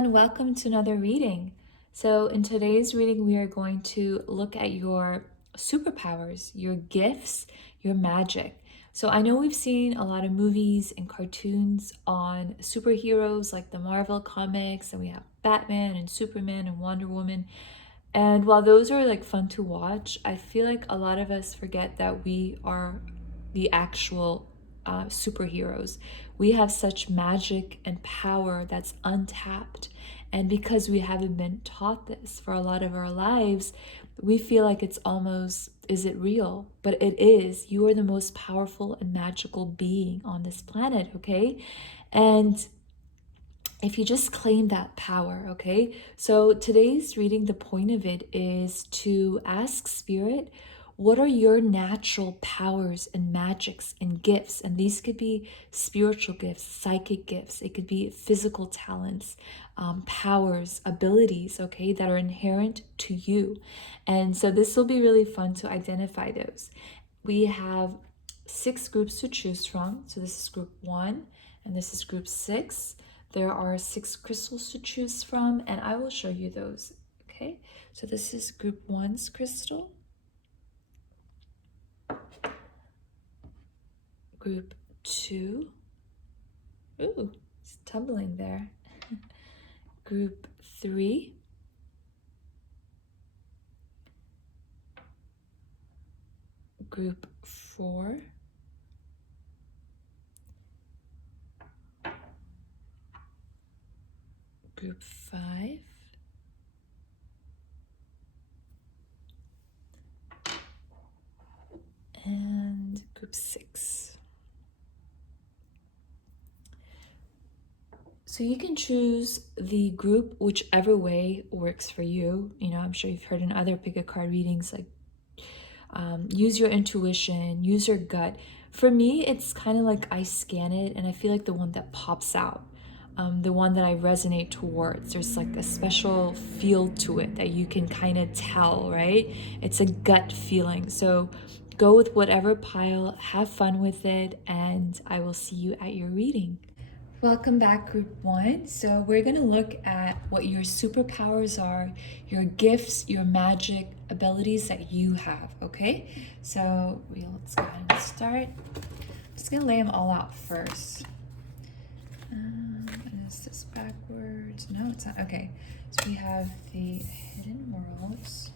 everyone, welcome to another reading. So in today's reading, we are going to look at your superpowers, your gifts, your magic. So I know we've seen a lot of movies and cartoons on superheroes like the Marvel comics, and we have Batman and Superman and Wonder Woman. And while those are like fun to watch, I feel like a lot of us forget that we are the actual superheroes. We have such magic and power that's untapped. And because we haven't been taught this for a lot of our lives, we feel like it's almost, is it real? But it is. You are the most powerful and magical being on this planet, okay? And if you just claim that power, okay? So today's reading, the point of it is to ask Spirit, what are your natural powers and magics and gifts? And these could be spiritual gifts, psychic gifts. It could be physical talents, powers, abilities, okay, that are inherent to you. And so this will be really fun to identify those. We have 6 groups to choose from. So this is group 1 and this is group 6. There are 6 crystals to choose from, and I will show you those, okay? So this is group 1's crystal. Group 2. Ooh, it's tumbling there. Group 3. Group 4. Group 5. And group 6. So you can choose the group whichever way works for you. You know, I'm sure you've heard in other pick a card readings, like use your intuition, use your gut. For me, it's kind of like I scan it and I feel like the one that pops out, the one that I resonate towards. There's like a special feel to it that you can kind of tell, right? It's a gut feeling. So go with whatever pile, have fun with it, and I will see you at your reading. Welcome back, group 1. So we're going to look at what your superpowers are, your gifts, your magic abilities that you have, okay? So let's go ahead and start. I'm just going to lay them all out first. Is this backwards? No, it's not. Okay, so we have the Hidden Worlds,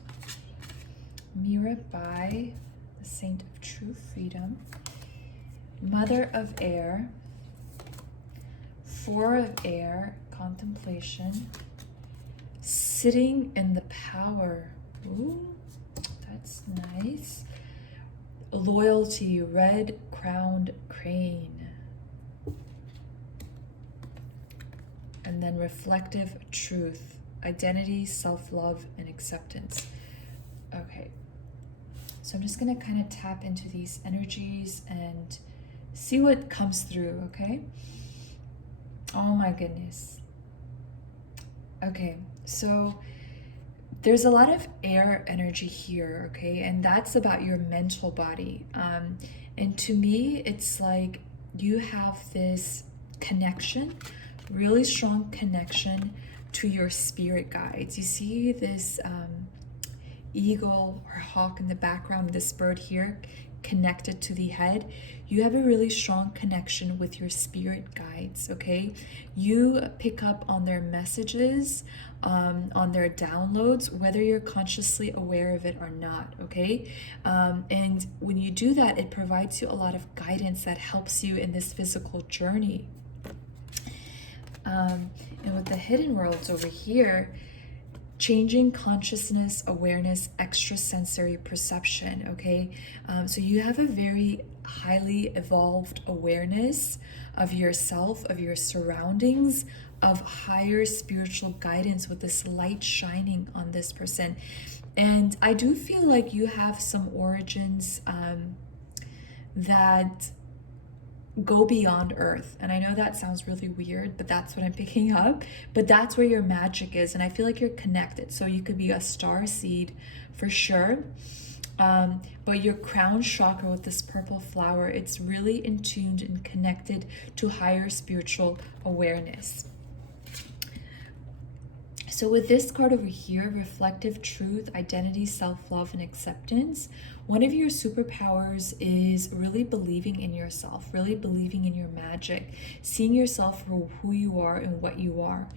Mira by the Saint of True Freedom, Mother of Air, 4 of Air, Contemplation, Sitting in the Power. Ooh, that's nice. Loyalty, Red Crowned Crane. And then Reflective Truth, Identity, Self-Love, and Acceptance. Okay, so I'm just gonna kind of tap into these energies and see what comes through, okay? Oh my goodness. Okay, so there's a lot of air energy here, okay? And that's about your mental body. And to me, it's like you have this connection, really strong connection to your spirit guides. You see this eagle or hawk in the background, this bird here connected to the head. You have a really strong connection with your spirit guides, okay? You pick up on their messages, on their downloads, whether you're consciously aware of it or not, okay? And when you do that, it provides you a lot of guidance that helps you in this physical journey. And with the Hidden Worlds over here, changing consciousness, awareness, extrasensory perception, okay? So you have a very highly evolved awareness of yourself, of your surroundings, of higher spiritual guidance with this light shining on this person. And I do feel like you have some origins that go beyond Earth. And I know that sounds really weird, but that's what I'm picking up. But that's where your magic is. And I feel like you're connected. So you could be a star seed for sure. But your crown chakra with this purple flower, it's really in tuned and connected to higher spiritual awareness. So with this card over here, reflective truth, identity, self-love, and acceptance, one of your superpowers is really believing in yourself, really believing in your magic, seeing yourself for who you are and what you are.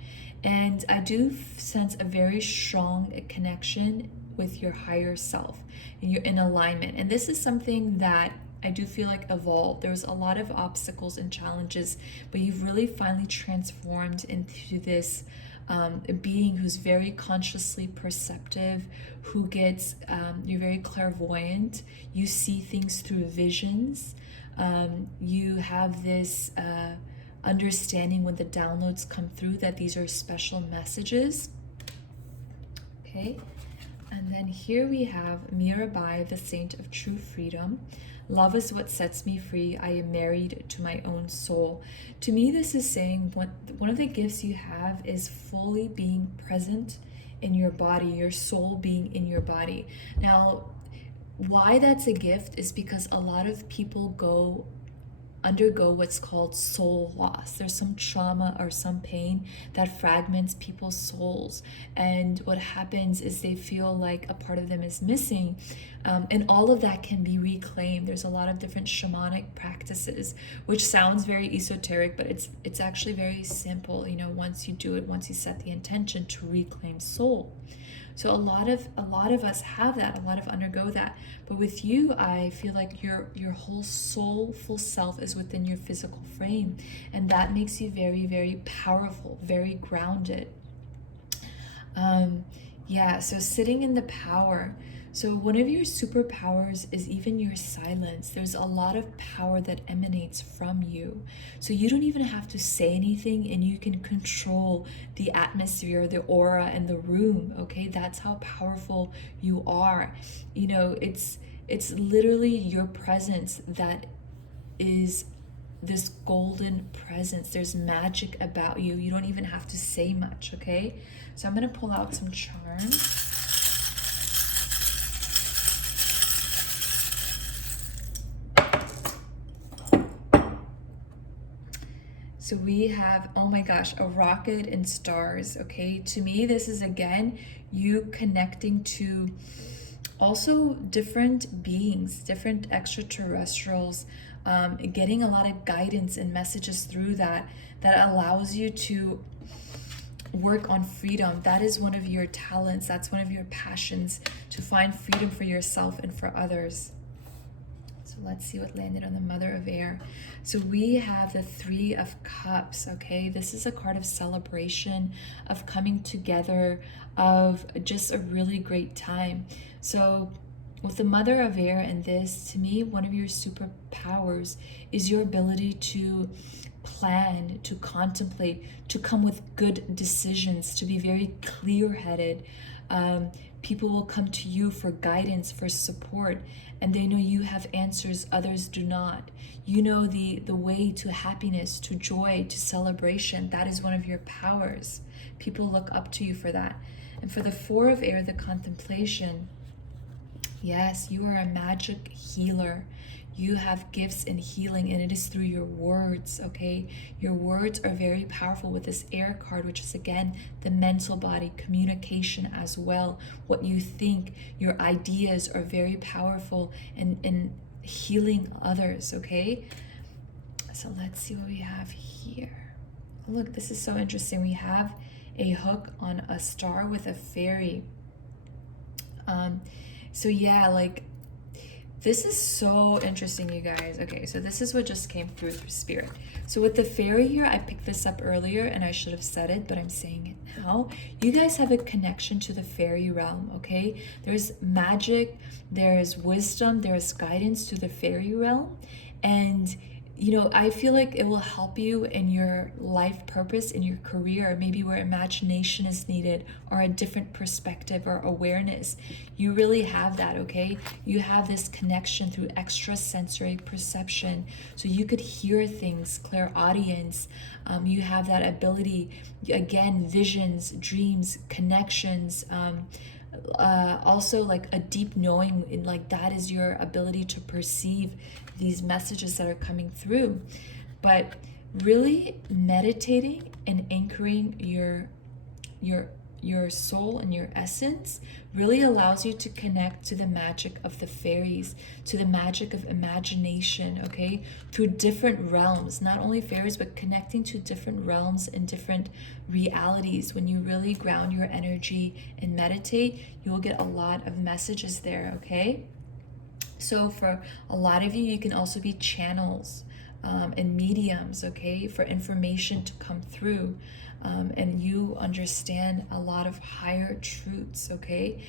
And I do sense a very strong connection with your higher self, and you're in alignment. And this is something that I do feel like evolved. There was a lot of obstacles and challenges, but you've really finally transformed into this a being who's very consciously perceptive, who gets, you're very clairvoyant, you see things through visions, you have this understanding when the downloads come through that these are special messages. Okay, and then here we have Mirabai, the saint of true freedom. Love is what sets me free. I am married to my own soul. To me, this is saying one of the gifts you have is fully being present in your body, your soul being in your body. Now, why that's a gift is because a lot of people undergo what's called soul loss. There's some trauma or some pain that fragments people's souls, and what happens is they feel like a part of them is missing, and all of that can be reclaimed. There's a lot of different shamanic practices, which sounds very esoteric, but it's actually very simple, once you do it, once you set the intention to reclaim soul. So a lot of us have that, a lot of undergo that. But with you, I feel like your whole soulful self is within your physical frame, and that makes you very, very powerful, very grounded. So sitting in the power. So one of your superpowers is even your silence. There's a lot of power that emanates from you. So you don't even have to say anything, and you can control the atmosphere, the aura, and the room, okay? That's how powerful you are. It's literally your presence that is this golden presence. There's magic about you. You don't even have to say much, okay? So I'm going to pull out some charms. So we have, oh my gosh, a rocket and stars, okay? To me, this is, again, you connecting to also different beings, different extraterrestrials, getting a lot of guidance and messages through that allows you to work on freedom. That is one of your talents. That's one of your passions, to find freedom for yourself and for others. So let's see what landed on the Mother of Air. So we have the Three of Cups, okay? This is a card of celebration, of coming together, of just a really great time. So with the Mother of Air and this, to me, one of your superpowers is your ability to plan, to contemplate, to come with good decisions, to be very clear-headed. People will come to you for guidance, for support, and they know you have answers others do not. You know the way to happiness, to joy, to celebration. That is one of your powers. People look up to you for that. And for the Four of Air, the contemplation, yes, you are a magic healer. You have gifts in healing, and it is through your words, okay? Your words are very powerful with this air card, which is, again, the mental body, communication as well. What you think, your ideas are very powerful in healing others, okay? So let's see what we have here. Look, this is so interesting. We have a hook on a star with a fairy. So yeah, like, this is so interesting, you guys. Okay, so this is what just came through Spirit. So with the fairy here, I picked this up earlier and I should have said it, but I'm saying it now. You guys have a connection to the fairy realm, okay? There's magic, there's wisdom, there's guidance to the fairy realm. And I feel like it will help you in your life purpose, in your career, maybe where imagination is needed, or a different perspective or awareness. You really have that, okay? You have this connection through extrasensory perception. So you could hear things, clairaudience. You have that ability, again, visions, dreams, connections, also like a deep knowing, like that is your ability to perceive these messages that are coming through. But really meditating and anchoring your your soul and your essence really allows you to connect to the magic of the fairies, to the magic of imagination, okay? Through different realms, not only fairies, but connecting to different realms and different realities. When you really ground your energy and meditate, you will get a lot of messages there, okay? So for a lot of you, you can also be channels and mediums, okay, for information to come through. And you understand a lot of higher truths, okay?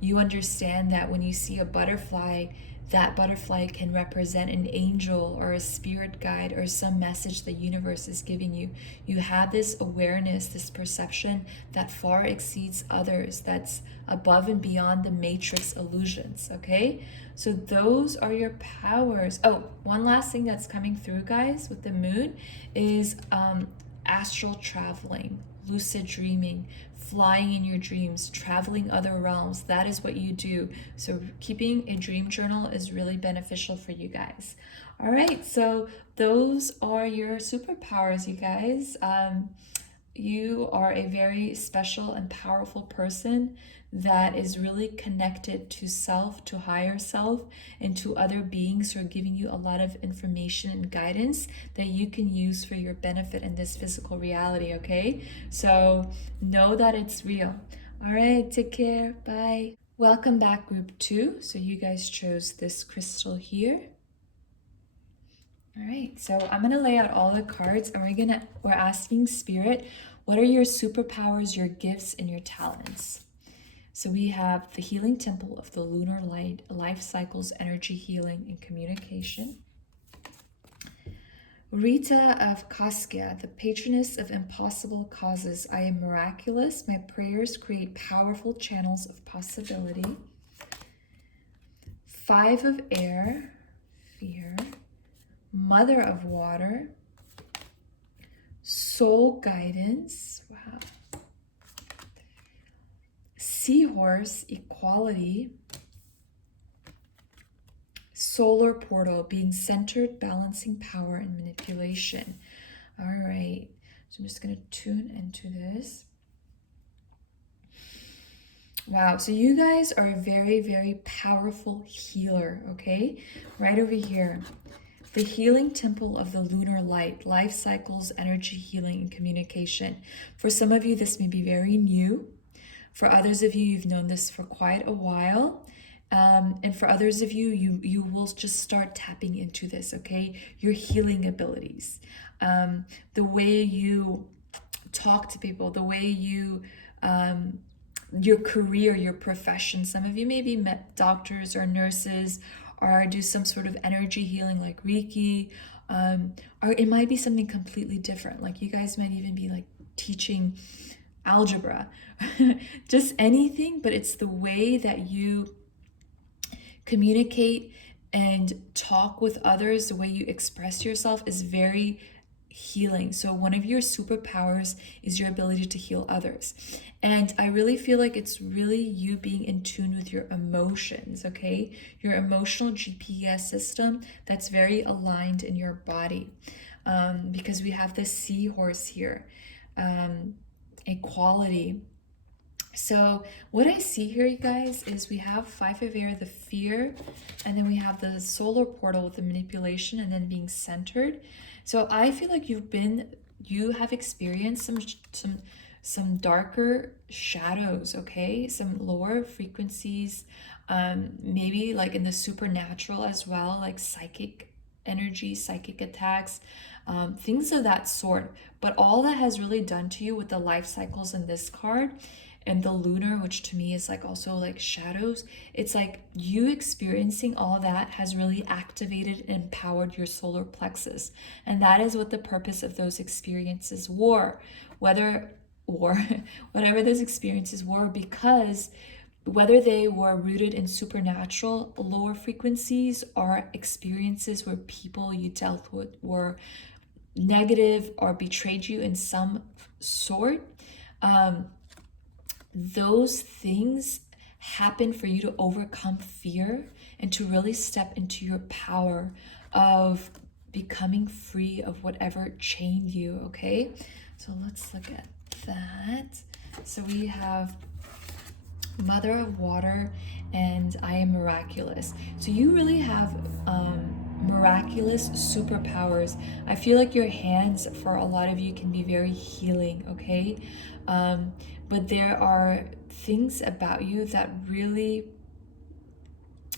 You understand that when you see a butterfly, that butterfly can represent an angel or a spirit guide or some message the universe is giving you. You have this awareness, this perception that far exceeds others, that's above and beyond the matrix illusions, okay? So those are your powers. Oh, one last thing that's coming through, guys, with the moon is astral traveling, lucid dreaming, flying in your dreams, traveling other realms. That is what you do. So keeping a dream journal is really beneficial for you guys. All right, so those are your superpowers, you guys. You are a very special and powerful person that is really connected to self, to higher self, and to other beings who are giving you a lot of information and guidance that you can use for your benefit in this physical reality, okay? So know that it's real. All right, take care. Bye. Welcome back, group 2. So you guys chose this crystal here. All right, so I'm gonna lay out all the cards and we're asking Spirit, what are your superpowers, your gifts, and your talents? So we have the healing temple of the lunar light, life cycles, energy healing, and communication. Rita of Kaskia, the patroness of impossible causes. I am miraculous. My prayers create powerful channels of possibility. 5 of air, fear. Mother of water, soul guidance, wow. Seahorse, equality. Solar portal, being centered, balancing power and manipulation. All right, so I'm just going to tune into this. Wow, so you guys are a very, very powerful healer, okay? Right over here. The healing temple of the lunar light, life cycles, energy healing, and communication. For some of you, this may be very new. For others of you, you've known this for quite a while. And for others of you, you will just start tapping into this, okay? Your healing abilities. The way you talk to people, the way you... your career, your profession. Some of you maybe met doctors or nurses or do some sort of energy healing like Reiki, or it might be something completely different. Like you guys might even be like teaching algebra, just anything, but it's the way that you communicate and talk with others, the way you express yourself is very healing. So one of your superpowers is your ability to heal others. And I really feel like it's really you being in tune with your emotions, okay? Your emotional GPS system that's very aligned in your body. Because we have this seahorse here, equality. So what I see here, you guys, is we have 5 of air, the fear, and then we have the solar portal with the manipulation and then being centered. So I feel like you have experienced some darker shadows, okay? Some lower frequencies, maybe like in the supernatural as well, like psychic energy, psychic attacks, things of that sort. But all that has really done to you with the life cycles in this card and the lunar, which to me is like also like shadows, it's like you experiencing all that has really activated and empowered your solar plexus. And that is what the purpose of those experiences were, whatever those experiences were, because whether they were rooted in supernatural lower frequencies or experiences where people you dealt with were negative or betrayed you in some sort, those things happen for you to overcome fear and to really step into your power of becoming free of whatever chained you, okay? So let's look at that. So we have Mother of Water and I am miraculous. So you really have miraculous superpowers. I feel like your hands for a lot of you can be very healing, okay? But there are things about you that really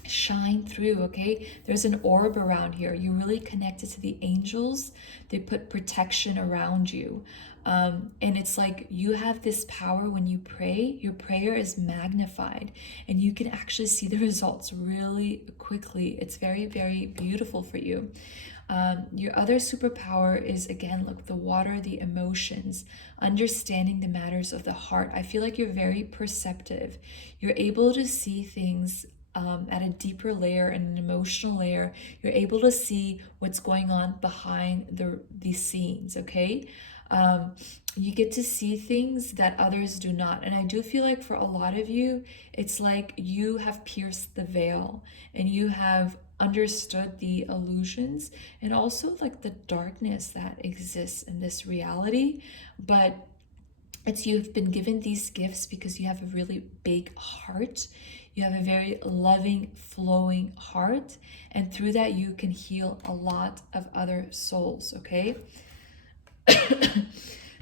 shine through, okay? There's an orb around here. You're really connected to the angels. They put protection around you. And it's like you have this power when you pray, your prayer is magnified and you can actually see the results really quickly. It's very, very beautiful for you. Your other superpower is, again, look, the water, the emotions, understanding the matters of the heart. I feel like you're very perceptive. You're able to see things at a deeper layer and an emotional layer. You're able to see what's going on behind the scenes, okay? You get to see things that others do not. And I do feel like for a lot of you, it's like you have pierced the veil and you have understood the illusions and also like the darkness that exists in this reality. But it's you've been given these gifts because you have a really big heart. You have a very loving, flowing heart. And through that, you can heal a lot of other souls, okay?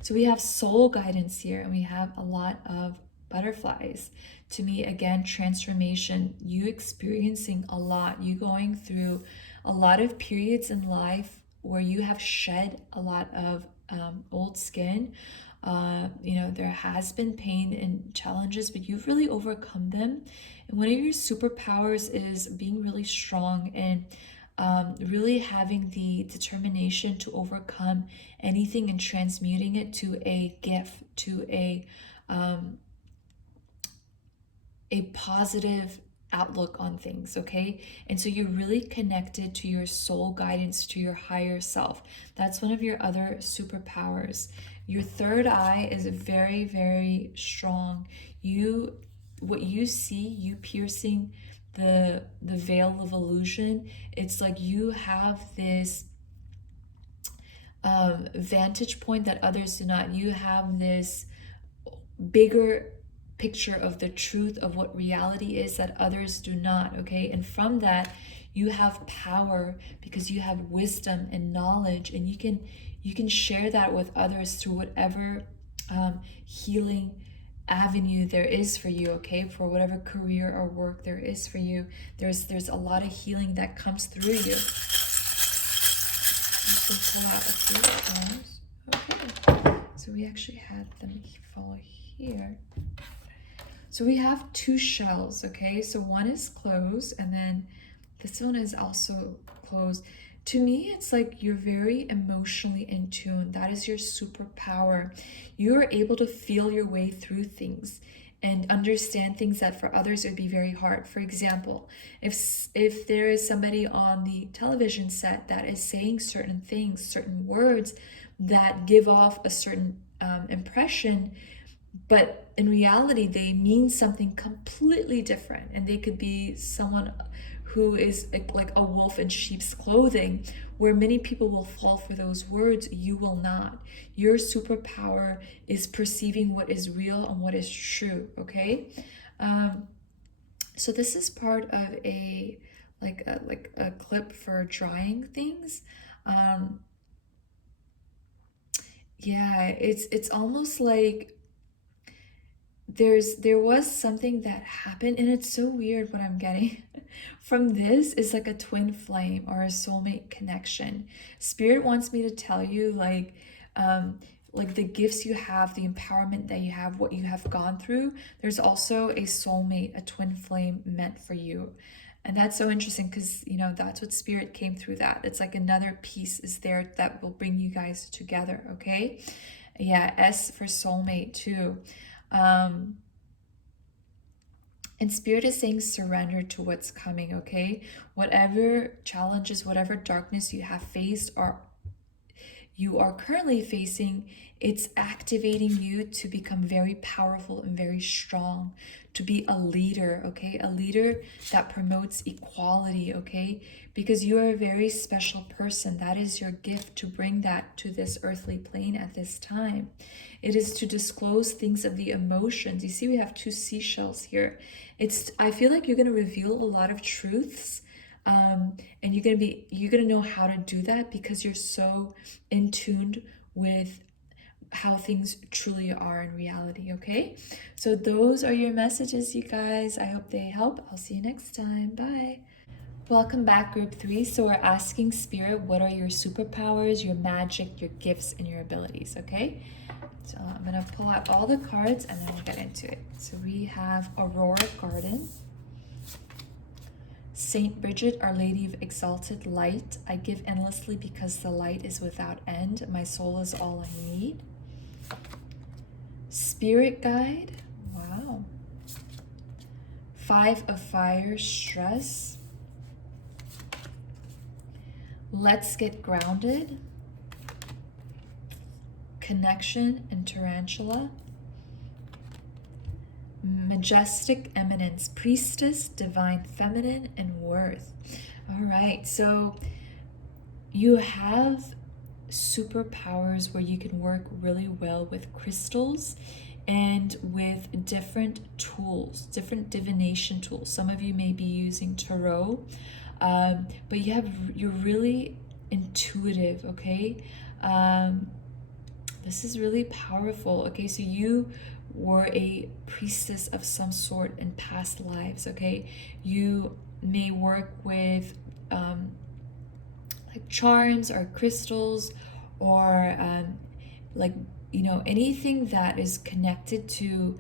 So we have soul guidance here, and we have a lot of butterflies. To me, again, transformation, you experiencing a lot, you going through a lot of periods in life where you have shed a lot of old skin. There has been pain and challenges, but you've really overcome them. And one of your superpowers is being really strong and really having the determination to overcome anything and transmuting it to a gift, to a positive outlook on things, okay? And so you're really connected to your soul guidance, to your higher self. That's one of your other superpowers. Your third eye is very, very strong. What you see, you piercing the veil of illusion, it's like you have this vantage point that others do not. You have this bigger picture of the truth of what reality is that others do not, okay? And from that, you have power because you have wisdom and knowledge, and you can share that with others through whatever healing avenue there is for you, okay? For whatever career or work there is for you, there's a lot of healing that comes through you. Okay, so we actually had them fall here. So we have two shells, okay? So one is closed and then this one is also closed. To me, it's like you're very emotionally in tune. That is your superpower. You're able to feel your way through things and understand things that for others it would be very hard. For example, if there is somebody on the television set that is saying certain things, certain words that give off a certain impression, but in reality they mean something completely different, and they could be someone who is like a wolf in sheep's clothing, where many people will fall for those words, you will not. Your superpower is perceiving what is real and what is true, okay? So this is part of a clip for drying things. Yeah, it's almost like there was something that happened, and it's so weird what I'm getting from this is like a twin flame or a soulmate connection. Spirit wants me to tell you like the gifts you have, the empowerment that you have, what you have gone through, there's also a soulmate, a twin flame meant for you. And that's so interesting because, that's what Spirit came through that. It's like another piece is there that will bring you guys together, okay? Yeah, S for soulmate too. And Spirit is saying surrender to what's coming, okay? Whatever challenges, whatever darkness you have faced, or you are currently facing, it's activating you to become very powerful and very strong, to be a leader, okay? A leader that promotes equality, okay? Because you are a very special person. That is your gift, to bring that to this earthly plane at this time. It is to disclose things of the emotions. You see, we have two seashells here. I feel like you're going to reveal a lot of truths. And you're gonna know how to do that because you're so in tuned with how things truly are in reality. Okay, so those are your messages, you guys. I hope they help. I'll see you next time. Bye. Welcome back, group 3. So we're asking Spirit, what are your superpowers, your magic, your gifts, and your abilities? Okay, so I'm gonna pull out all the cards and then we'll get into it. So we have Aurora Garden, Saint Bridget, Our Lady of Exalted Light. I give endlessly because the light is without end. My soul is all I need. Spirit Guide. Wow. 5 of Fire, Stress. Let's Get Grounded. Connection and Tarantula. Majestic Eminence, Priestess, Divine Feminine, and Worth. All right, so you have superpowers where you can work really well with crystals and with different tools, different divination tools. Some of you may be using tarot, but you're really intuitive, okay? This is really powerful, okay? So you were a priestess of some sort in past lives, okay? You may work with like charms or crystals or anything that is connected to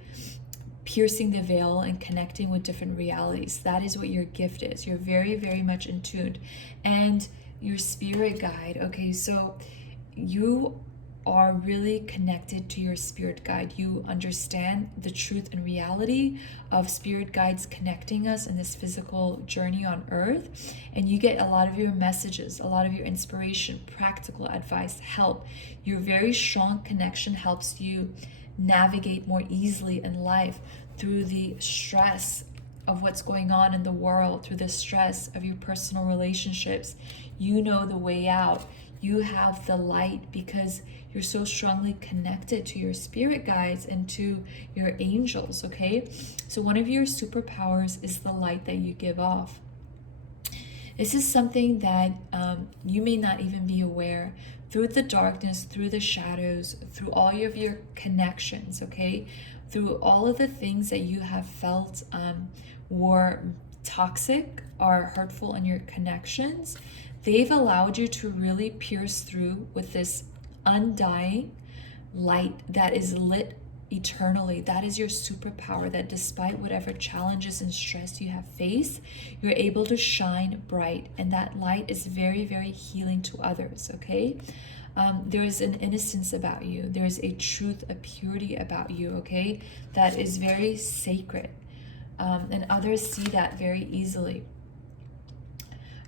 piercing the veil and connecting with different realities. That is what your gift is. You're very, very much in tune. And your spirit guide, okay, so you are really connected to your spirit guide. You understand the truth and reality of spirit guides connecting us in this physical journey on earth, and you get a lot of your messages, a lot of your inspiration, practical advice, help. Your very strong connection helps you navigate more easily in life through the stress of what's going on in the world, through the stress of your personal relationships. You know the way out. You have the light because you're so strongly connected to your spirit guides and to your angels, okay? So one of your superpowers is the light that you give off. This is something that you may not even be aware. Through the darkness, through the shadows, through all of your connections, okay? Through all of the things that you have felt were toxic or hurtful in your connections, they've allowed you to really pierce through with this undying light that is lit eternally. That is your superpower, that despite whatever challenges and stress you have faced, you're able to shine bright, and that light is very, very healing to others, okay? There is an innocence about you. There is a truth, a purity about you, okay? That is very sacred, and others see that very easily.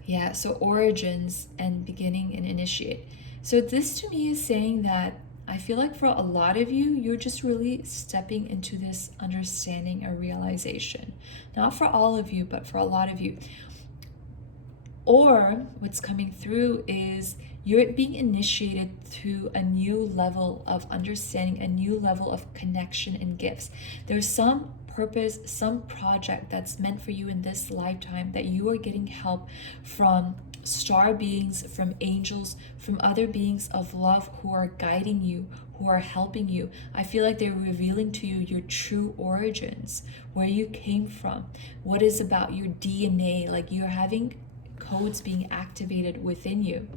Yeah, so origins and beginning and initiate. So this to me is saying that I feel like for a lot of you, you're just really stepping into this understanding or realization. Not for all of you, but for a lot of you. Or what's coming through is you're being initiated to a new level of understanding, a new level of connection and gifts. There's some purpose, some project that's meant for you in this lifetime that you are getting help from star beings, from angels, from other beings of love who are guiding you, who are helping you. I feel like they're revealing to you your true origins, where you came from, what is about your DNA, like you're having codes being activated within you.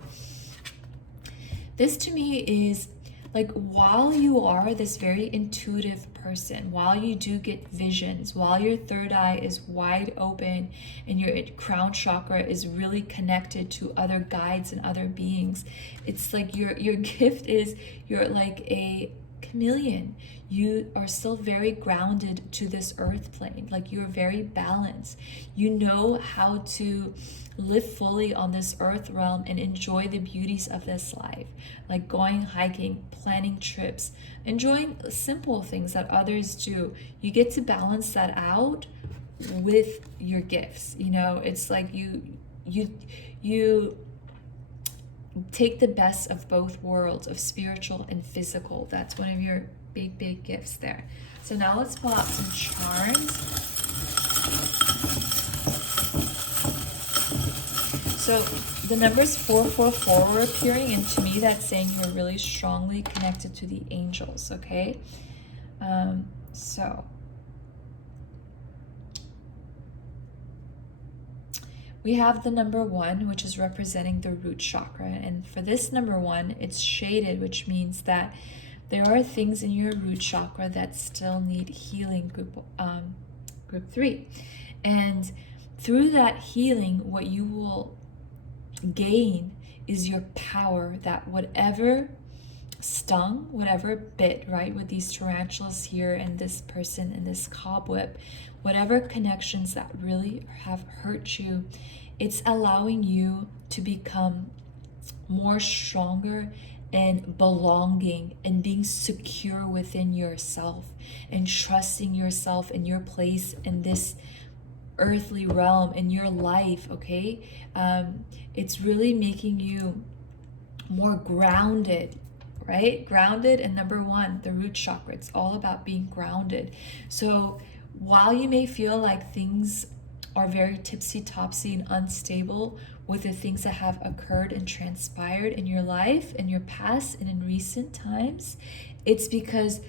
This to me is like, while you are this very intuitive person, while you do get visions, while your third eye is wide open and your crown chakra is really connected to other guides and other beings, it's like your gift is you're like a chameleon. You are still very grounded to this earth plane. Like, you're very balanced. You know how to live fully on this earth realm and enjoy the beauties of this life, like going hiking, planning trips, enjoying simple things that others do. You get to balance that out with your gifts. You know, it's like you take the best of both worlds, of spiritual and physical. That's one of your big gifts there. So now let's pull out some charms. So the numbers 444 were appearing, and to me that's saying you're really strongly connected to the angels, okay? So we have the number 1, which is representing the root chakra. And for this number 1, it's shaded, which means that there are things in your root chakra that still need healing, group 3. And through that healing, what you will gain is your power, that whatever stung, whatever bit, right, with these tarantulas here and this person and this cobweb, whatever connections that really have hurt you, it's allowing you to become more stronger and belonging and being secure within yourself and trusting yourself and your place in this earthly realm in your life, okay? It's really making you more grounded, right? Grounded. And number 1, the root chakra, it's all about being grounded. So while you may feel like things are very tipsy-topsy and unstable with the things that have occurred and transpired in your life, in your past and in recent times, it's because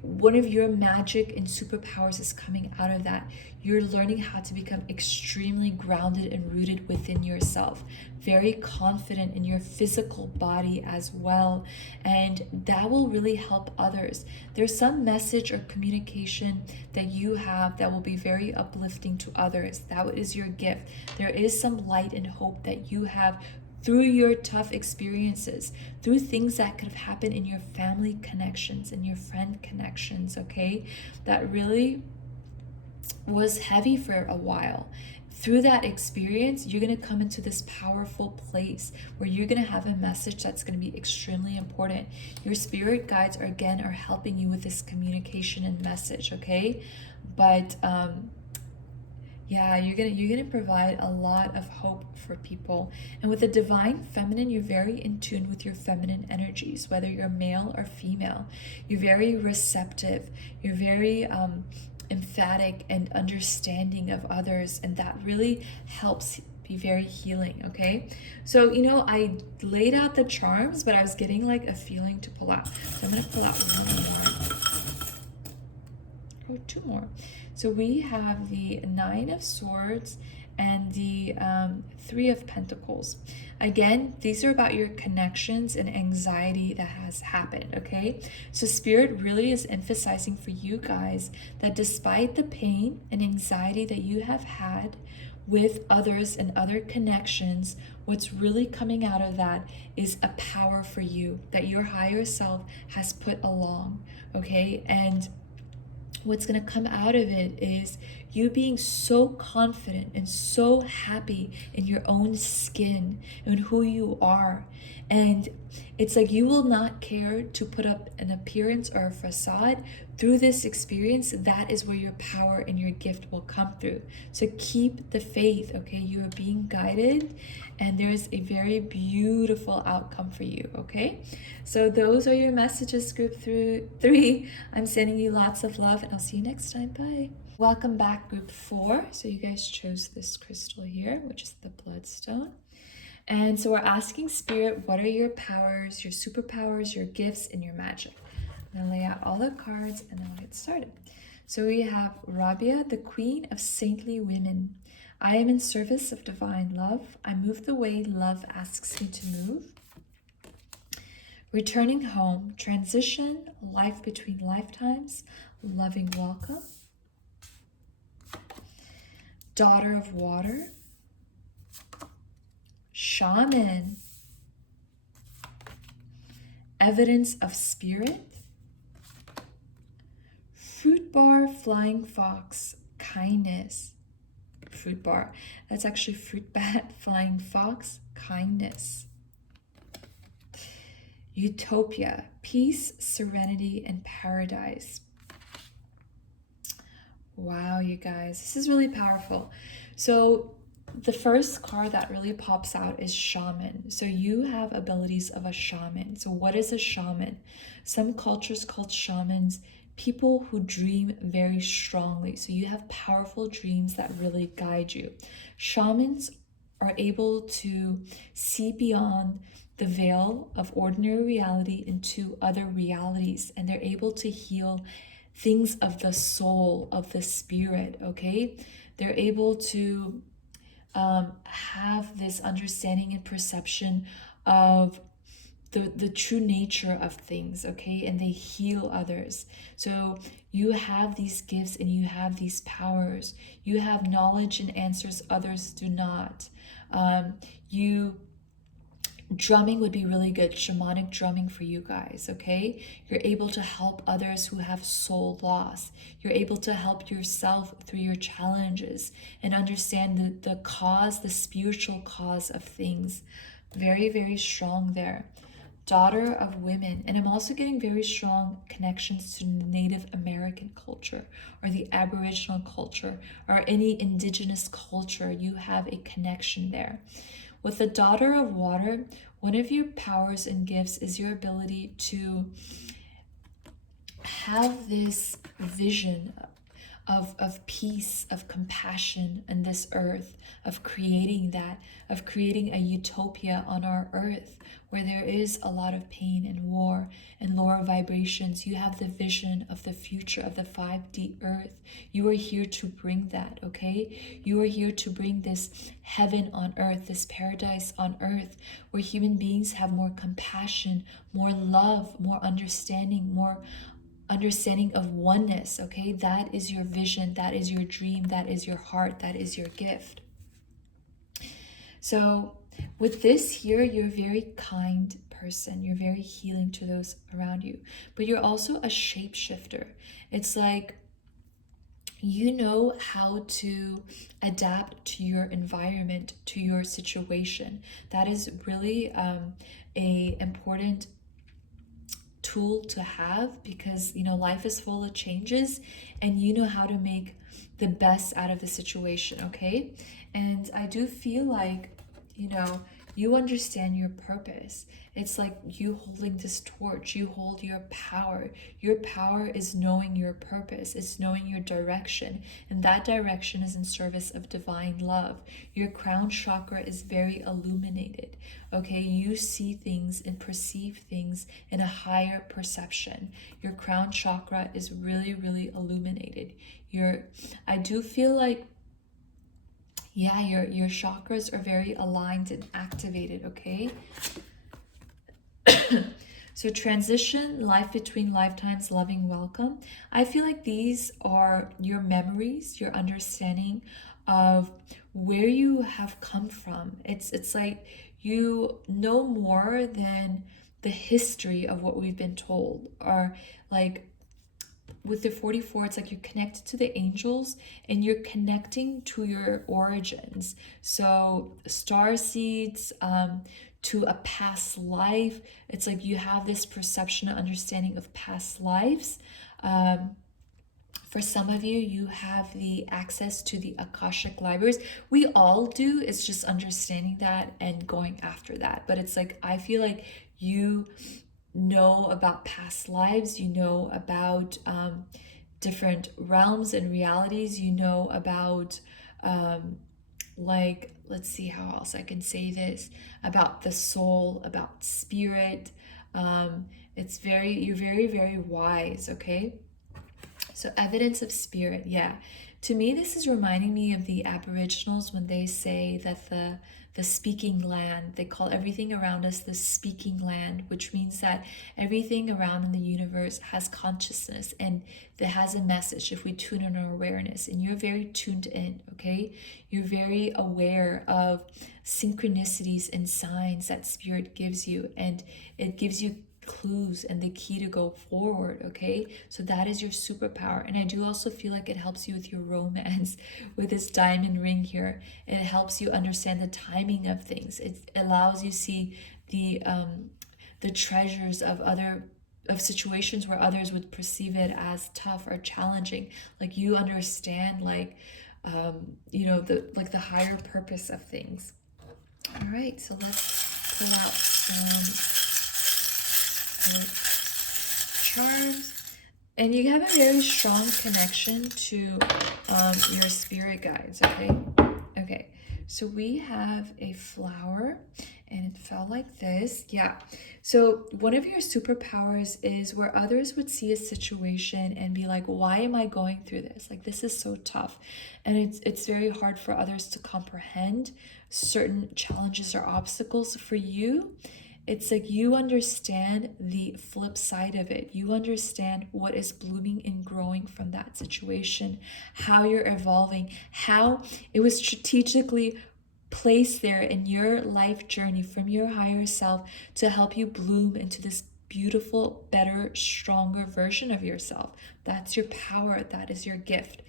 one of your magic and superpowers is coming out of that. You're learning how to become extremely grounded and rooted within yourself, very confident in your physical body as well, and that will really help others. There's some message or communication that you have that will be very uplifting to others. That is your gift. There is some light and hope that you have through your tough experiences, through things that could have happened in your family connections and your friend connections, okay? That really was heavy for a while. Through that experience, you're going to come into this powerful place where you're going to have a message that's going to be extremely important. Your spirit guides are helping you with this communication and message, okay? But yeah, you're gonna provide a lot of hope for people. And with the divine feminine, you're very in tune with your feminine energies, whether you're male or female. You're very receptive. You're very emphatic and understanding of others, and that really helps be very healing, okay? So, you know, I laid out the charms, but I was getting like a feeling to pull out. So I'm gonna pull out one more. Oh, 2 more. So we have the 9 of Swords and the 3 of Pentacles. Again, these are about your connections and anxiety that has happened, okay? So Spirit really is emphasizing for you guys that despite the pain and anxiety that you have had with others and other connections, what's really coming out of that is a power for you that your higher self has put along, okay? And what's going to come out of it is you being so confident and so happy in your own skin and who you are. And it's like you will not care to put up an appearance or a facade. Through this experience, that is where your power and your gift will come through. So keep the faith, okay? You are being guided, and there's a very beautiful outcome for you, okay? So those are your messages, group 3. I'm sending you lots of love, and I'll see you next time. Bye. Welcome back, group 4. So you guys chose this crystal here, which is the bloodstone. And so we're asking Spirit, what are your powers, your superpowers, your gifts, and your magic? I'm going to lay out all the cards and then we'll get started. So we have Rabia, the Queen of Saintly Women. I am in service of divine love. I move the way love asks me to move. Returning home, transition, life between lifetimes, loving welcome. Daughter of Water. Shaman. Evidence of Spirit. bar, flying fox, kindness. Fruit bar. That's actually fruit bat, flying fox, kindness. Utopia, peace, serenity, and paradise. Wow, you guys, this is really powerful. So the first card that really pops out is shaman. So you have abilities of a shaman. So what is a shaman? Some cultures call shamans people who dream very strongly. So you have powerful dreams that really guide you. Shamans are able to see beyond the veil of ordinary reality into other realities, and they're able to heal things of the soul, of the spirit, okay? They're able to have this understanding and perception of the true nature of things, okay? And they heal others. So you have these gifts and you have these powers. You have knowledge and answers others do not. Drumming would be really good, shamanic drumming for you guys, okay? You're able to help others who have soul loss. You're able to help yourself through your challenges and understand the cause, the spiritual cause of things. Very, very strong there. Daughter of women. And I'm also getting very strong connections to Native American culture or the Aboriginal culture or any indigenous culture. You have a connection there. With the daughter of water, one of your powers and gifts is your ability to have this vision of peace, of compassion in this earth, of creating that, of creating a utopia on our earth where there is a lot of pain and war and lower vibrations. You have the vision of the future of the 5D earth. You are here to bring that, okay? You are here to bring this heaven on earth, this paradise on earth, where human beings have more compassion, more love, more understanding, more understanding of oneness, okay? That is your vision, that is your dream, that is your heart, that is your gift. So with this here, you're a very kind person. You're very healing to those around you, but you're also a shapeshifter. It's like you know how to adapt to your environment, to your situation. That is really a important tool to have, because life is full of changes and you know how to make the best out of the situation, okay? And I do feel like you understand your purpose. It's like you holding this torch. You hold your power. Your power is knowing your purpose. It's knowing your direction. And that direction is in service of divine love. Your crown chakra is very illuminated. Okay, you see things and perceive things in a higher perception. Your crown chakra is really, really illuminated. I do feel like your chakras are very aligned and activated, okay? So transition, life between lifetimes, loving welcome. I feel like these are your memories, your understanding of where you have come from. It's like you know more than the history of what we've been told, or like with the 44, it's like you're connected to the angels and you're connecting to your origins. So star seeds, to a past life. It's like you have this perception and understanding of past lives. For some of you, you have the access to the Akashic libraries. We all do. It's just understanding that and going after that. But it's like, I feel like you know about past lives, you know about different realms and realities, you know about like, let's see how else I can say this, about the soul, about spirit. You're very, very wise, okay? So evidence of spirit, yeah. To me, this is reminding me of the Aboriginals when they say that the speaking land, they call everything around us the speaking land, which means that everything around in the universe has consciousness and that has a message if we tune in our awareness. And you're very tuned in, okay? You're very aware of synchronicities and signs that spirit gives you, and it gives you clues and the key to go forward, okay? So that is your superpower. And I do also feel like it helps you with your romance with this diamond ring here. It helps you understand the timing of things. It allows you see the treasures of situations where others would perceive it as tough or challenging. Like you understand the higher purpose of things. All right, so let's pull out some charms. And you have a very strong connection to your spirit guides, okay? Okay, so we have a flower and it fell like this. Yeah, so one of your superpowers is where others would see a situation and be like, why am I going through this? Like, this is so tough. And it's very hard for others to comprehend certain challenges or obstacles. For you, it's like you understand the flip side of it. You understand what is blooming and growing from that situation, how you're evolving, how it was strategically placed there in your life journey from your higher self to help you bloom into this beautiful, better, stronger version of yourself. That's your power. That is your gift.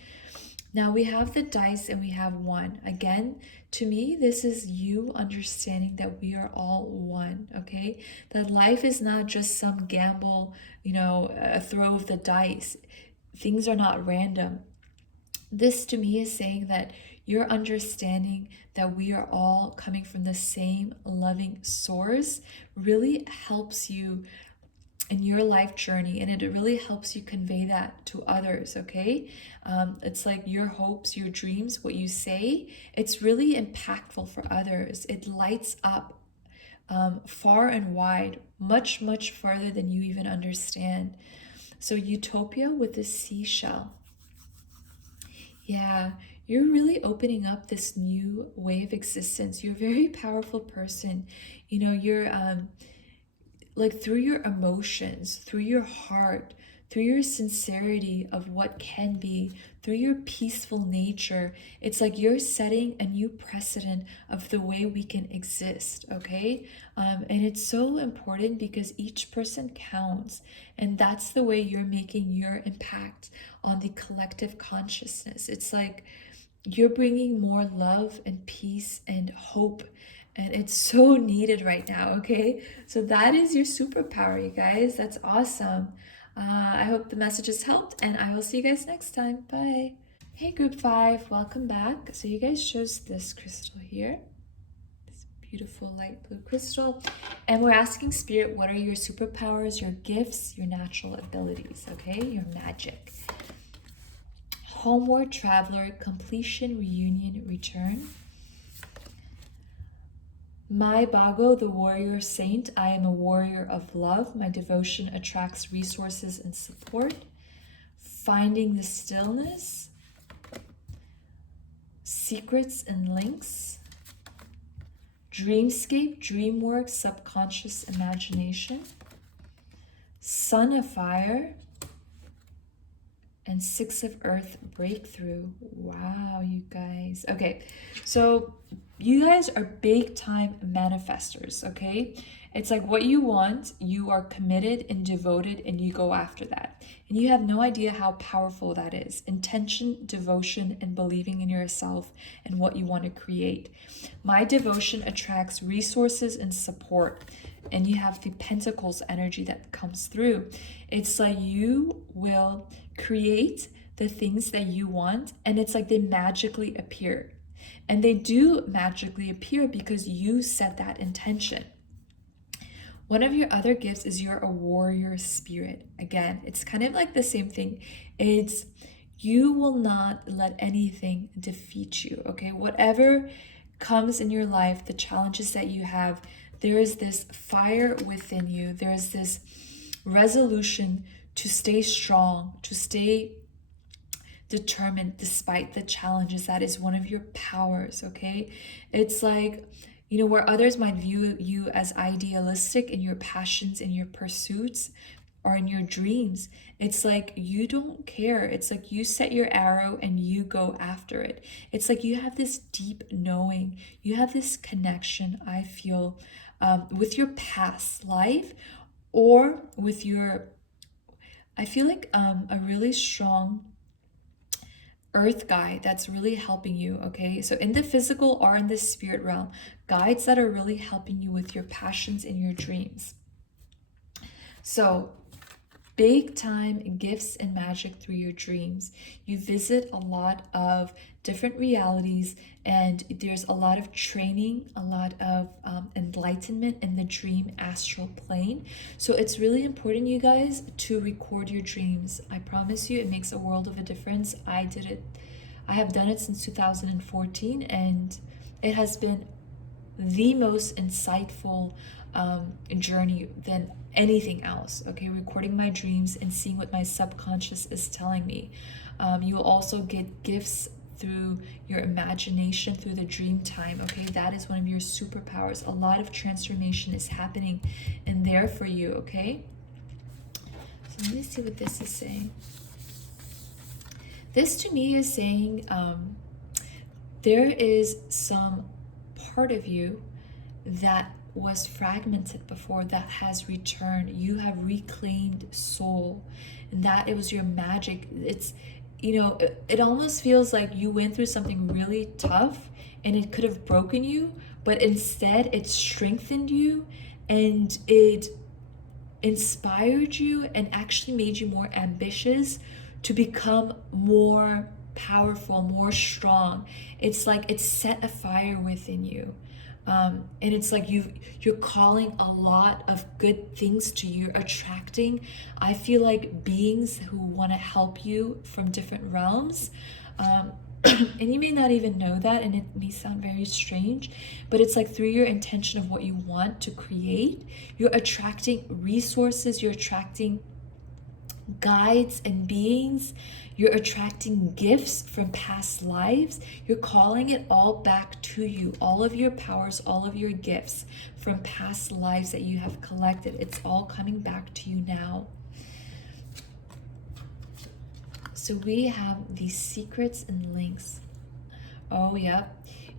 Now we have the dice and we have one. Again, to me, this is you understanding that we are all one, okay? That life is not just some gamble, a throw of the dice. Things are not random. This to me is saying that your understanding that we are all coming from the same loving source really helps you in your life journey, and it really helps you convey that to others, okay? It's like your hopes, your dreams, what you say, it's really impactful for others. It lights up far and wide, much, much farther than you even understand. So utopia with the seashell. Yeah, you're really opening up this new way of existence. You're a very powerful person. You're like through your emotions, through your heart, through your sincerity of what can be, through your peaceful nature, it's like you're setting a new precedent of the way we can exist, okay? And it's so important because each person counts, and that's the way you're making your impact on the collective consciousness. It's like you're bringing more love and peace and hope, and it's so needed right now, okay? So that is your superpower, you guys. That's awesome. I hope the message has helped, and I will see you guys next time. Bye. Hey, group 5, welcome back. So you guys chose this crystal here, this beautiful light blue crystal, and we're asking Spirit, what are your superpowers, your gifts, your natural abilities, okay? Your magic. Homeward traveler, completion, reunion, return. My Bago, the warrior saint, I am a warrior of love. My devotion attracts resources and support. Finding the stillness. Secrets and links. Dreamscape, dreamwork, subconscious imagination. Sun of fire. And 6 of earth, breakthrough. Wow, you guys. Okay, so you guys are big time manifestors, okay? It's like what you want, you are committed and devoted, and you go after that. And you have no idea how powerful that is. Intention, devotion, and believing in yourself and what you want to create. My devotion attracts resources and support. And you have the Pentacles energy that comes through. It's like you will create the things that you want, and it's like they magically appear. And they do magically appear because you set that intention. One of your other gifts is you're a warrior spirit. Again, it's kind of like the same thing. It's you will not let anything defeat you, okay? Whatever comes in your life, the challenges that you have, there is this fire within you. There is this resolution to stay strong, to stay determined despite the challenges. That is one of your powers, okay? It's like, where others might view you as idealistic in your passions, in your pursuits, or in your dreams, it's like you don't care. It's like you set your arrow and you go after it. It's like you have this deep knowing. You have this connection, I feel, with your past life, or with your, I feel like a really strong earth guide that's really helping you, okay? So in the physical or in the spirit realm, guides that are really helping you with your passions and your dreams. So big time gifts and magic through your dreams. You visit a lot of different realities, and there's a lot of training, a lot of enlightenment in the dream astral plane. So it's really important, you guys, to record your dreams. I promise you, it makes a world of a difference. I have done it since 2014, and it has been the most insightful journey than anything else. Okay, recording my dreams and seeing what my subconscious is telling me. You will also get gifts through your imagination, through the dream time. Okay, that is one of your superpowers. A lot of transformation is happening in there for you. Okay, so let me see what this is saying. This to me is saying there is some part of you that was fragmented before that has returned. You have reclaimed soul, and that it was your magic. It's, you know, it almost feels like you went through something really tough and it could have broken you, but instead it strengthened you and it inspired you and actually made you more ambitious to become more powerful, more strong. It's like it set a fire within you. And it's like you're calling a lot of good things to you. You're attracting, I feel like, beings who want to help you from different realms. And you may not even know that, and it may sound very strange, but it's like through your intention of what you want to create, you're attracting resources, you're attracting guides and beings, you're attracting gifts from past lives. You're calling it all back to you. All of your powers, all of your gifts from past lives that you have collected, it's all coming back to you now. So we have these secrets and links. Oh, yeah.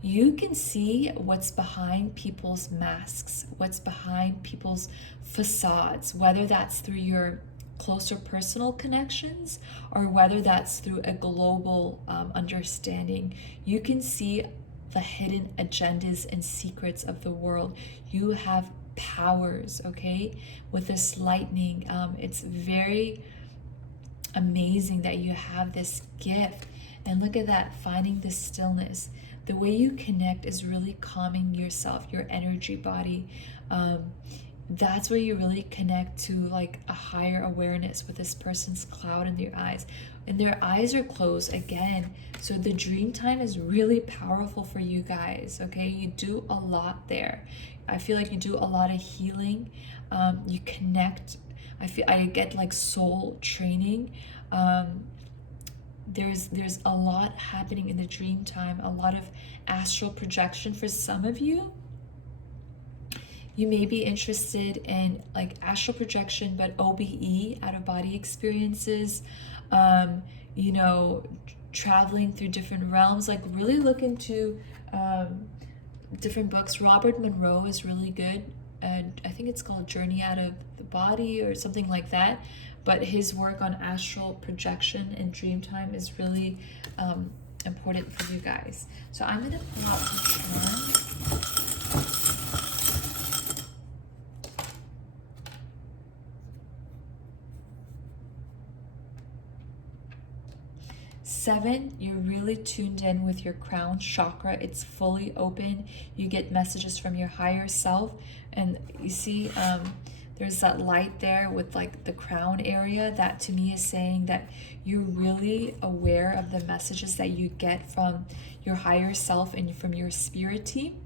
You can see what's behind people's masks, what's behind people's facades, whether that's through your closer personal connections or whether that's through a global understanding. You can see the hidden agendas and secrets of the world. You have powers, okay? With this lightning, it's very amazing that you have this gift. And look at that, finding the stillness. The way you connect is really calming yourself, your energy body. That's where you really connect to like a higher awareness with this person's cloud in their eyes. And their eyes are closed again. So the dream time is really powerful for you guys, okay? You do a lot there. I feel like you do a lot of healing. You connect. I get like soul training. There's a lot happening in the dream time, a lot of astral projection. For some of you, you may be interested in like astral projection, but OBE, out of body experiences, you know, traveling through different realms. Like really look into different books. Robert Monroe is really good. I think it's called Journey Out of the Body or something like that. But his work on astral projection and dream time is really important for you guys. So I'm going to pull out some charms. 7, you're really tuned in with your crown chakra. It's fully open. You get messages from your higher self. And you see there's that light there with like the crown area. That to me is saying that you're really aware of the messages that you get from your higher self and from your spirit team.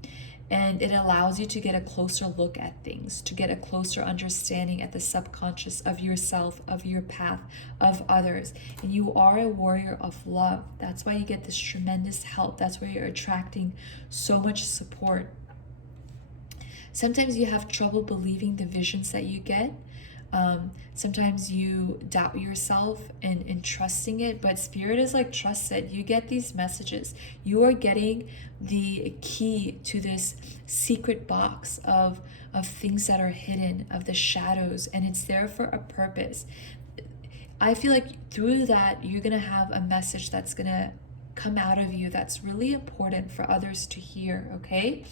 And it allows you to get a closer look at things, to get a closer understanding at the subconscious of yourself, of your path, of others. And you are a warrior of love. That's why you get this tremendous help. That's why you're attracting so much support. Sometimes you have trouble believing the visions that you get. Sometimes you doubt yourself in trusting it, but Spirit is like, trust it. You get these messages. You are getting the key to this secret box of things that are hidden, of the shadows, and it's there for a purpose. I feel like through that, you're going to have a message that's going to come out of you that's really important for others to hear, okay?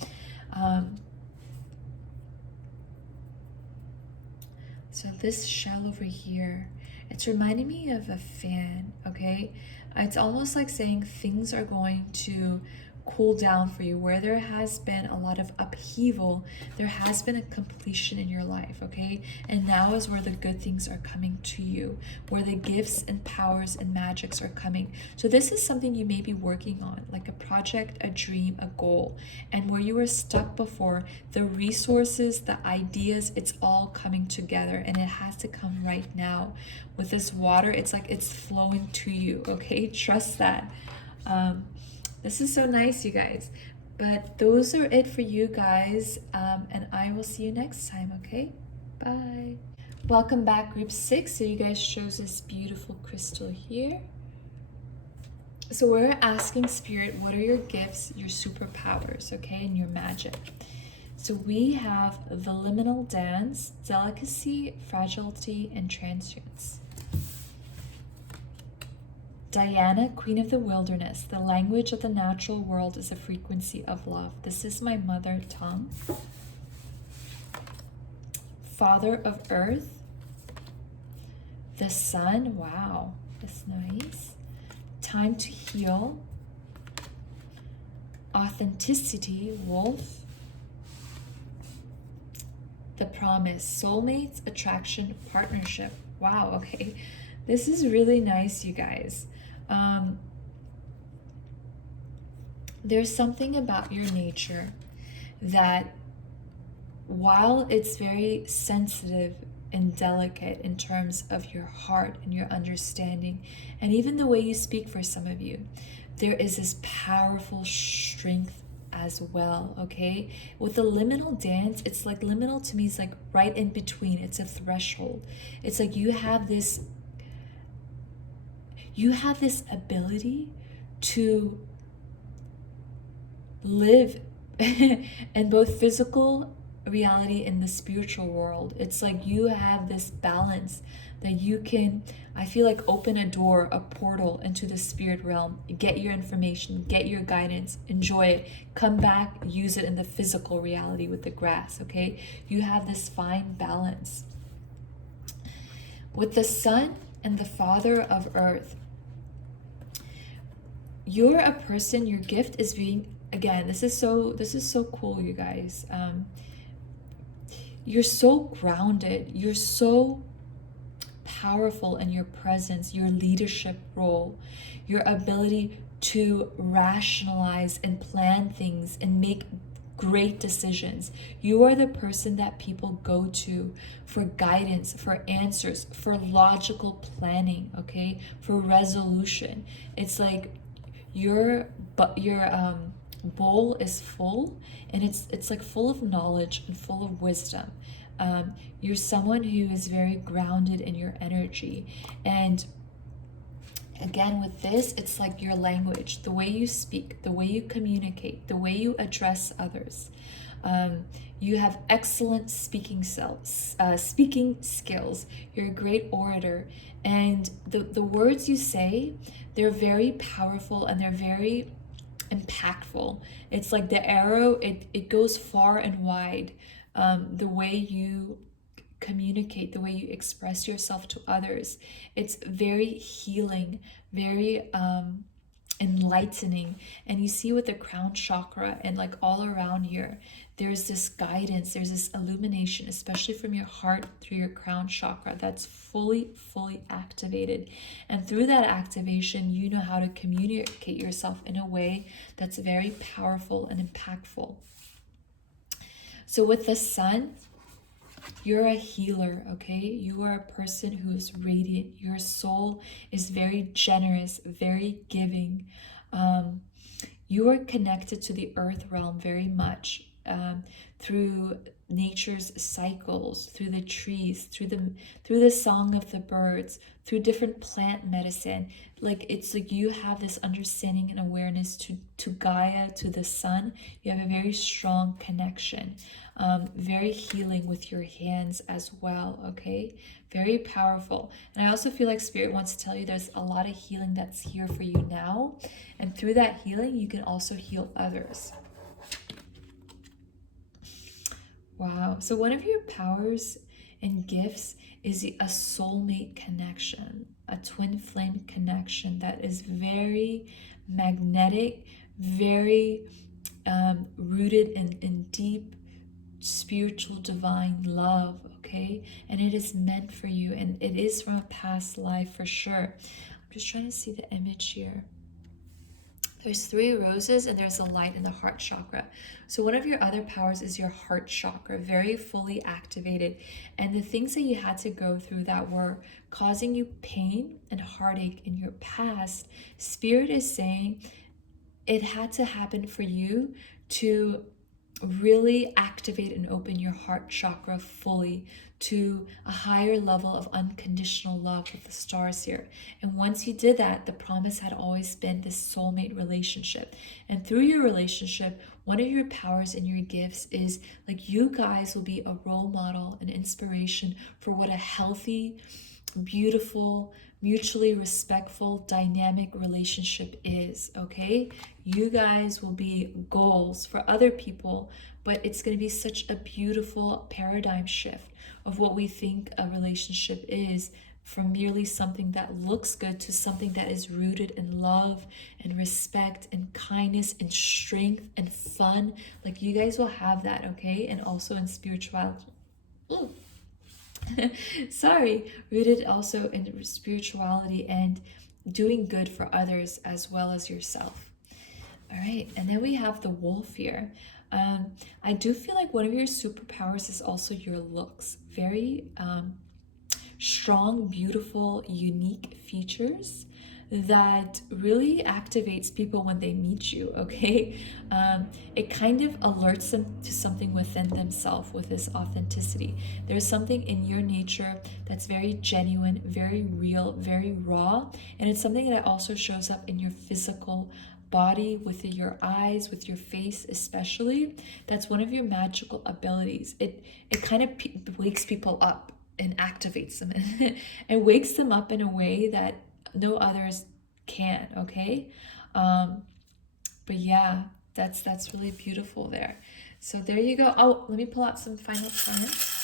So this shell over here, it's reminding me of a fan, okay? It's almost like saying things are going to cool down for you. Where there has been a lot of upheaval, there has been a completion in your life, okay? And now is where the good things are coming to you, where the gifts and powers and magics are coming. So this is something you may be working on, like a project, a dream, a goal. And where you were stuck before, the resources, the ideas, it's all coming together, and it has to come right now. With this water, it's like it's flowing to you, okay? Trust that. This is so nice, you guys. But those are it for you guys. And I will see you next time, okay? Bye. Welcome back, group 6. So you guys chose this beautiful crystal here. So we're asking Spirit, what are your gifts, your superpowers, okay, and your magic? So we have the liminal dance, delicacy, fragility, and transience. Diana, Queen of the Wilderness, the language of the natural world is a frequency of love. This is my mother tongue. Father of Earth, the Sun, wow, that's nice. Time to heal. Authenticity, Wolf. The Promise, soulmates, attraction, partnership. Wow, okay. This is really nice, you guys. There's something about your nature that, while it's very sensitive and delicate in terms of your heart and your understanding, and even the way you speak for some of you, there is this powerful strength as well, okay? With the liminal dance, it's like liminal to me is like right in between. It's a threshold. It's like you have this ability to live in both physical reality and the spiritual world. It's like you have this balance that you can, I feel like, open a door, a portal into the spirit realm, get your information, get your guidance, enjoy it, come back, use it in the physical reality with the grass, okay? You have this fine balance. With the Sun and the Father of Earth, you're a person, your gift is being, again, this is so cool, you guys. You're so grounded, you're so powerful in your presence, your leadership role, your ability to rationalize and plan things and make great decisions. You are the person that people go to for guidance, for answers, for logical planning, okay, for resolution. It's like your bowl is full, and it's like full of knowledge and full of wisdom. You're someone who is very grounded in your energy, and again with this, it's like your language, the way you speak, the way you communicate, the way you address others. You have excellent speaking skills. You're a great orator, and the words you say, they're very powerful and they're very impactful. It's like the arrow, it goes far and wide. The way you communicate, the way you express yourself to others, it's very healing, very enlightening. And you see with the crown chakra and like all around here, there's this guidance, there's this illumination, especially from your heart through your crown chakra, that's fully activated. And through that activation, you know how to communicate yourself in a way that's very powerful and impactful. So with the Sun, you're a healer, okay? You are a person who is radiant. Your soul is very generous, very giving. You are connected to the earth realm very much. through nature's cycles, through the trees, through the song of the birds, through different plant medicine. Like, it's like you have this understanding and awareness to Gaia, to the sun. You have a very strong connection, very healing with your hands as well. Okay, very powerful. And I also feel like Spirit wants to tell you there's a lot of healing that's here for you now, and through that healing you can also heal others. Wow. So one of your powers and gifts is a soulmate connection, a twin flame connection that is very magnetic, very rooted in deep spiritual divine love. Okay, and it is meant for you, and it is from a past life for sure. I'm just trying to see the image here. There's 3 roses and there's a light in the heart chakra. So one of your other powers is your heart chakra, very fully activated. And the things that you had to go through that were causing you pain and heartache in your past, Spirit is saying it had to happen for you to really activate and open your heart chakra fully to a higher level of unconditional love with the stars here. And once you did that, the promise had always been this soulmate relationship. And through your relationship, one of your powers and your gifts is like you guys will be a role model, an inspiration for what a healthy, beautiful, mutually respectful, dynamic relationship is. Okay, you guys will be goals for other people, but it's going to be such a beautiful paradigm shift of what we think a relationship is, from merely something that looks good to something that is rooted in love and respect and kindness and strength and fun. Like, you guys will have that. Okay, and also in spirituality. Ooh. Sorry, rooted also in spirituality and doing good for others as well as yourself. All right, and then we have the wolf here. I do feel like one of your superpowers is also your looks. Very strong, beautiful, unique features that really activates people when they meet you. Okay, it kind of alerts them to something within themselves with this authenticity. There's something in your nature that's very genuine, very real, very raw, and it's something that also shows up in your physical body, with your eyes, with your face especially. That's one of your magical abilities. It kind of wakes people up and activates them and wakes them up in a way that no others can. Okay, but yeah, that's really beautiful there. So there you go. Oh, let me pull out some final planets.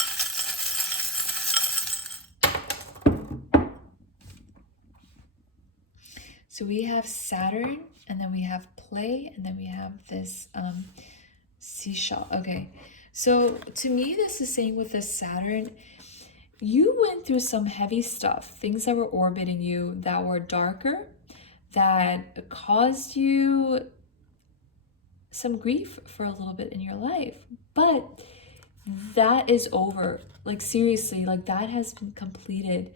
So we have Saturn, and then we have play, and then we have this seashell. Okay, so to me this is saying with the Saturn, you went through some heavy stuff, things that were orbiting you that were darker, that caused you some grief for a little bit in your life. But that is over. Like, seriously, like, that has been completed.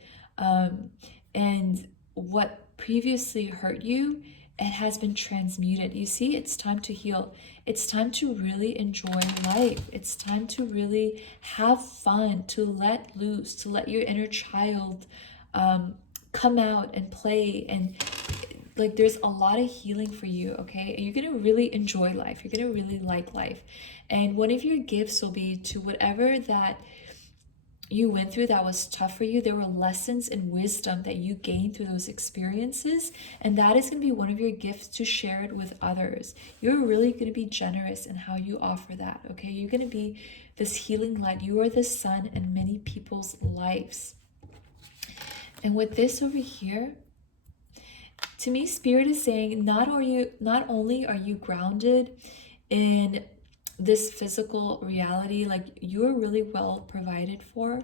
And what previously hurt you, it has been transmuted. You see, it's time to heal. It's time to really enjoy life. It's time to really have fun, to let loose, to let your inner child come out and play. And like, there's a lot of healing for you. Okay, and you're gonna really enjoy life. You're gonna really like life. And one of your gifts will be to whatever that you went through that was tough for you, there were lessons and wisdom that you gained through those experiences, and that is going to be one of your gifts to share it with others. You're really going to be generous in how you offer that. Okay, you're going to be this healing light. You are the sun in many people's lives. And with this over here, to me, Spirit is saying not only are you grounded in this physical reality, like, you're really well provided for.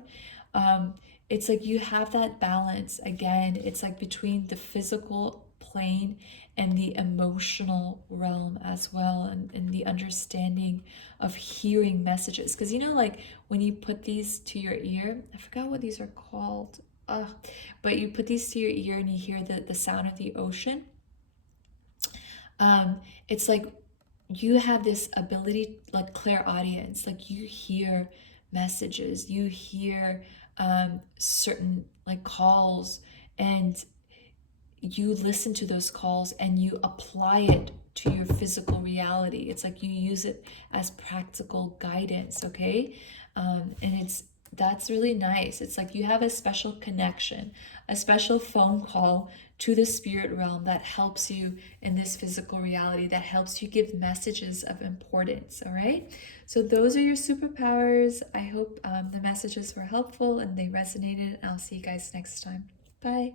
It's like you have that balance again. It's like between the physical plane and the emotional realm as well, and the understanding of hearing messages. Because, you know, like, when you put these to your ear, I forgot what these are called, but you put these to your ear and you hear the sound of the ocean. It's like you have this ability, like clairaudience, like you hear messages, you hear certain like calls, and you listen to those calls and you apply it to your physical reality. It's like you use it as practical guidance, okay? And that's really nice. It's like you have a special connection, a special phone call to the spirit realm that helps you in this physical reality, that helps you give messages of importance, all right? So those are your superpowers. I hope the messages were helpful and they resonated, and I'll see you guys next time. Bye.